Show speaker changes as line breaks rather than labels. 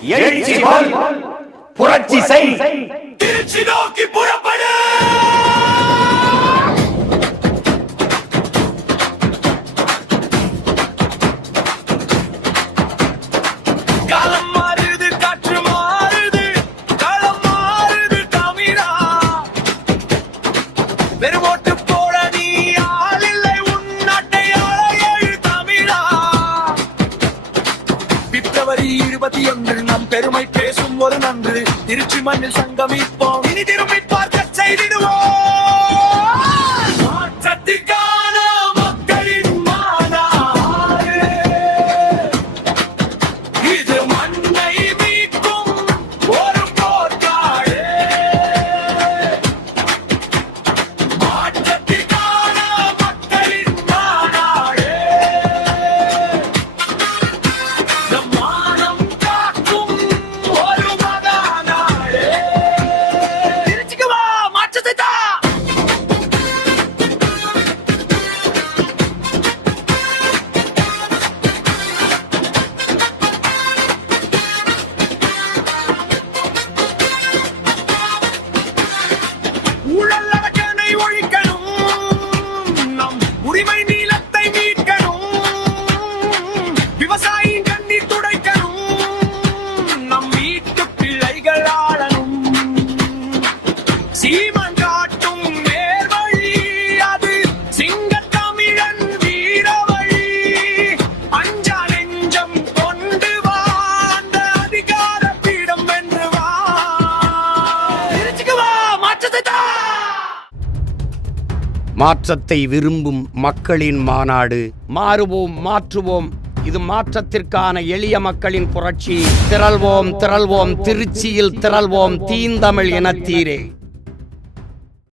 எழுச்சி போல் புரட்சி செய்
திருச்சி நோக்கி புறப்படு. வெறும் ஓட்டு பிப்ரவரி இருபத்தி ஒன்று. நம் பெருமை பேசும் ஒரு நன்று. திருச்சி மண்ணில் சங்கமிப்போம் இனி திரும்பி பார்க்க செய்திடுவோம் மாற்றத்திற்கான மக்களின் மாநாடு. இது விவசாயியின் கண்ணீர் துடைக்கணும். நம் வீட்டு பிள்ளைகள் ஆளணும். சீமன் காட்டும் நேர்வழி அது சிங்க தமிழன் வீரவழி. அஞ்சா நெஞ்சம் கொண்டு வா அந்த அதிகார பீடம் வென்று வா. வா மாற்றத்தை
மாற்றத்தை விரும்பும் மக்களின் மாநாடு. மாறுவோம் மாற்றுவோம். இது மாற்றத்திற்கான எளிய மக்களின் புரட்சி. திரள்வோம் திரள்வோம் திருச்சியில் திரள்வோம் தீந்தமிழ் இனத்தீரே.